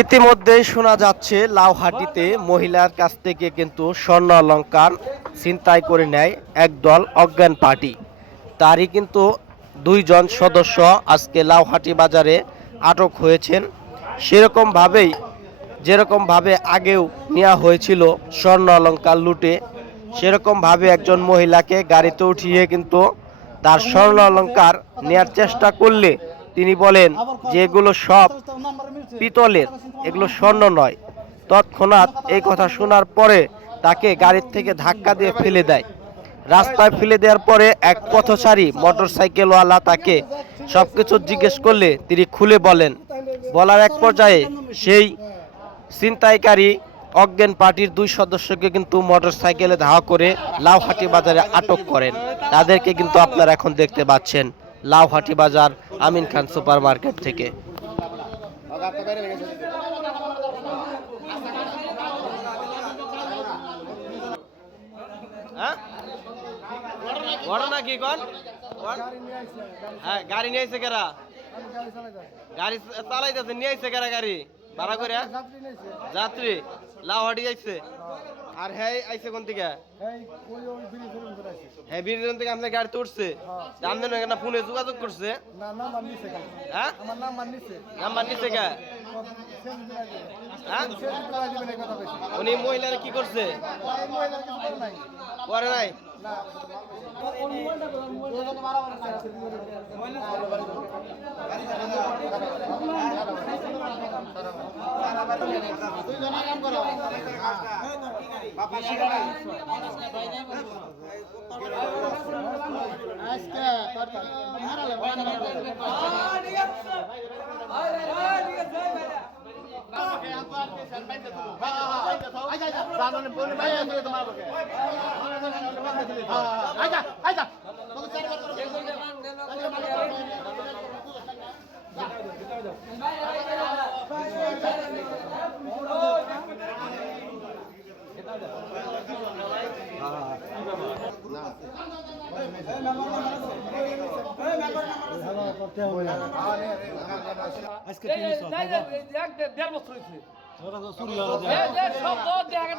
ইতিমধ্যেই শোনা যাচ্ছে লাউহাটিতে মহিলার কাছ থেকে কিন্তু স্বর্ণ অলঙ্কার ছিনতাই করে নেয় একদল অজ্ঞান পার্টি। তারই কিন্তু দুইজন সদস্য আজকে লাউহাটি বাজারে আটক হয়েছেন। সেরকমভাবেই, যেরকমভাবে আগেও নেওয়া হয়েছিল স্বর্ণ অলঙ্কার লুটে, সেরকমভাবে একজন মহিলাকে গাড়িতে উঠিয়ে কিন্তু তার স্বর্ণ অলঙ্কার নেয়ার চেষ্টা করলে তিনি বলেন যে এগুলো সব পিতলের এগুলো স্বর্ণ নয়। তৎক্ষণাৎ এই কথা শোনার পরে তাকে গাড়ির থেকে ধাক্কা দিয়ে ফেলে দেয়। রাস্তায় ফেলে দেওয়ার পরে এক পথচারী মোটর সাইকেলওয়ালা তাকে সব কিছু জিজ্ঞেস করলে তিনি খুলে বলেন বলার এক পর্যায়ে সেই ছিনতাইকারী অজ্ঞান পার্টির দুই সদস্যকে কিন্তু মোটর সাইকেলে ধাওয়া করে লাউহাটি বাজারে আটক করেন। তাদেরকে কিন্তু আপনারা এখন দেখতে পাচ্ছেন। লাউহাটি বাজার আমিন খান সুপার মার্কেট থেকে ঘটনা কি কন? হ্যাঁ গাড়ি নিয়ে আইছে কেরা? গাড়ি চালাইতেছে, নিয়ে আইছে কেরা গাড়ি? ভাড়া করে যাত্রী? লাউহাটি যাইছে? আর হ্যাঁ আইছে কোন থেকে? হ্যাঁ বীরজন থেকে আপনার গাড়িতে উঠছে? আপনার এখানে ফোনে যোগাযোগ করছে? হ্যাঁ? নাম্বার নিচ্ছে কে? হ্যাঁ? উনি মহিলারা কি করছে? করে নাই। আজকে দেড় বছর হয়েছে সব দেখা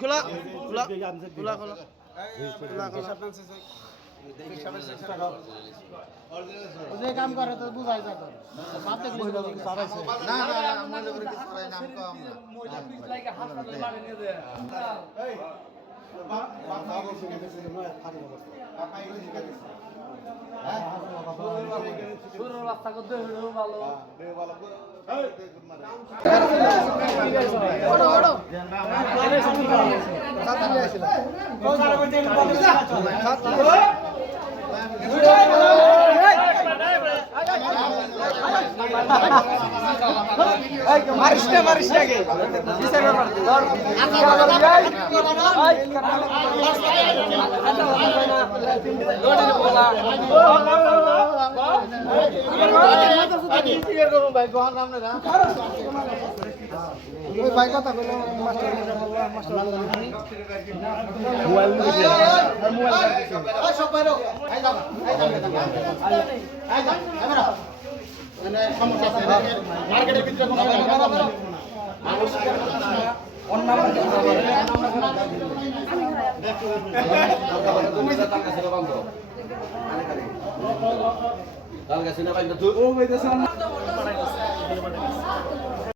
খোলা খোলা খোলা খোলা খোলা খোলা কাম করে তো বুঝাই দেখলে না না করে না আমি কম না মহিলা পিছ লাগে হাসপাতালে মারে নিয়ে যায় শুরু রাস্তা করতে হলো ভালো ওই ভাই কথা বলো মার্কেটের ভিতরে কালকে সিনেমা